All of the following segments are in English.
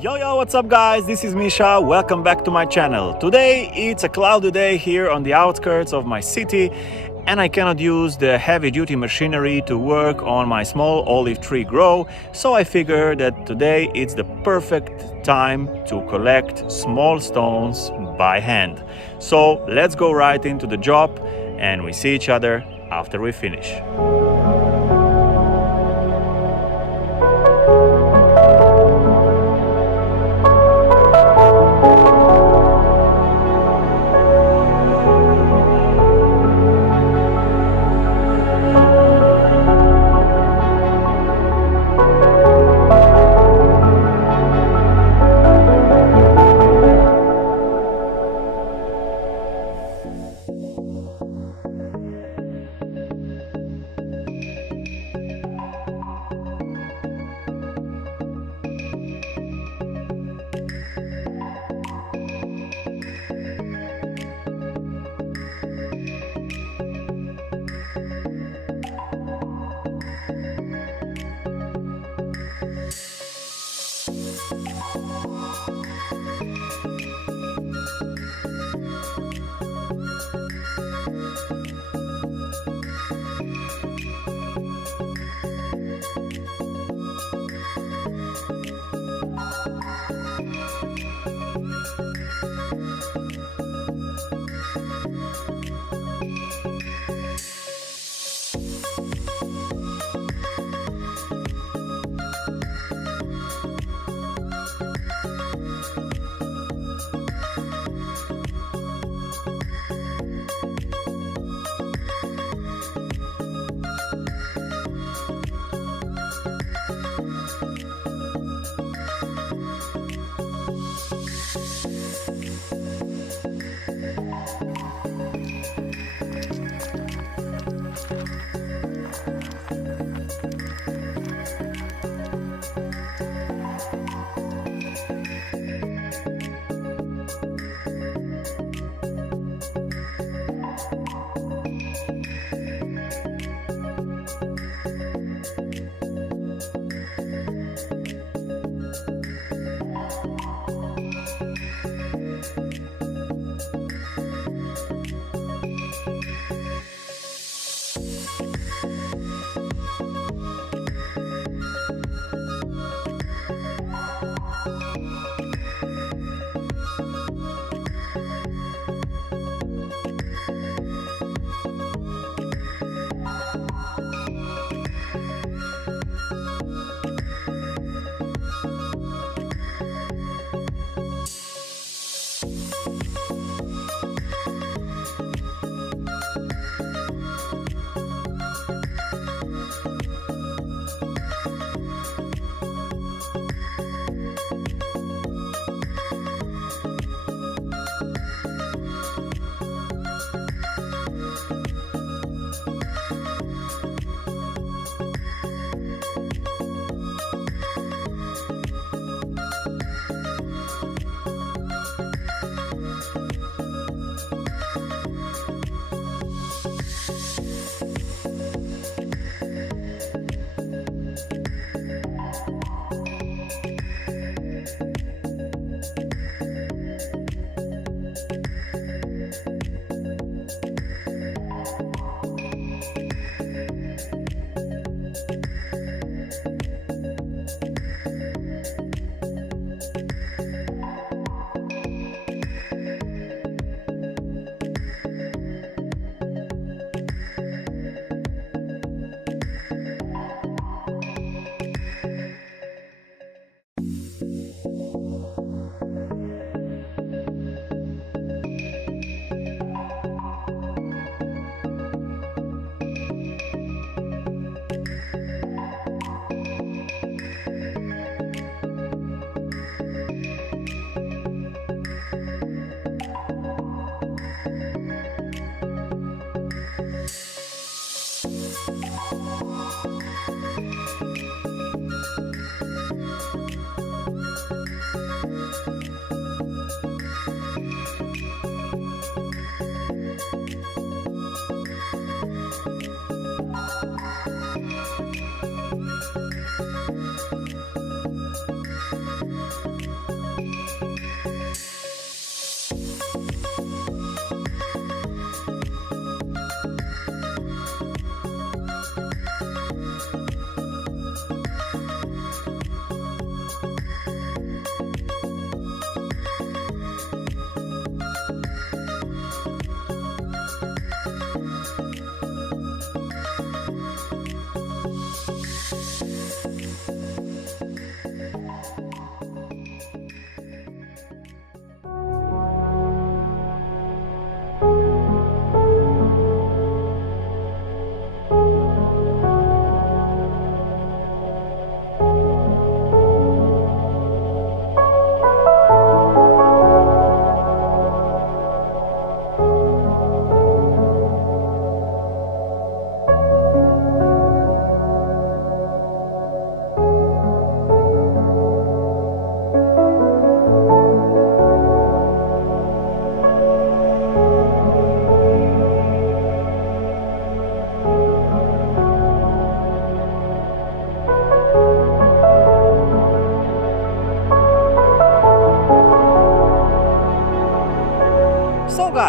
Yo, what's up, guys? This is Misha. Welcome back to my channel. Today it's a cloudy day here on the outskirts of my city, and I cannot use the heavy duty machinery to work on my small olive tree grow, so I figured that today it's the perfect time to collect small stones by hand. So let's go right into the job, and we see each other after we finish.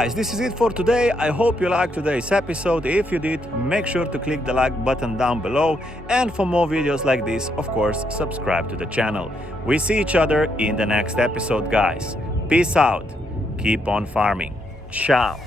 guys, this is it for today. I hope you liked today's episode. If you did, make sure to click the like button down below. And for more videos like this, of course, subscribe to the channel. We see each other in the next episode, guys. Peace out. Keep on farming. Ciao.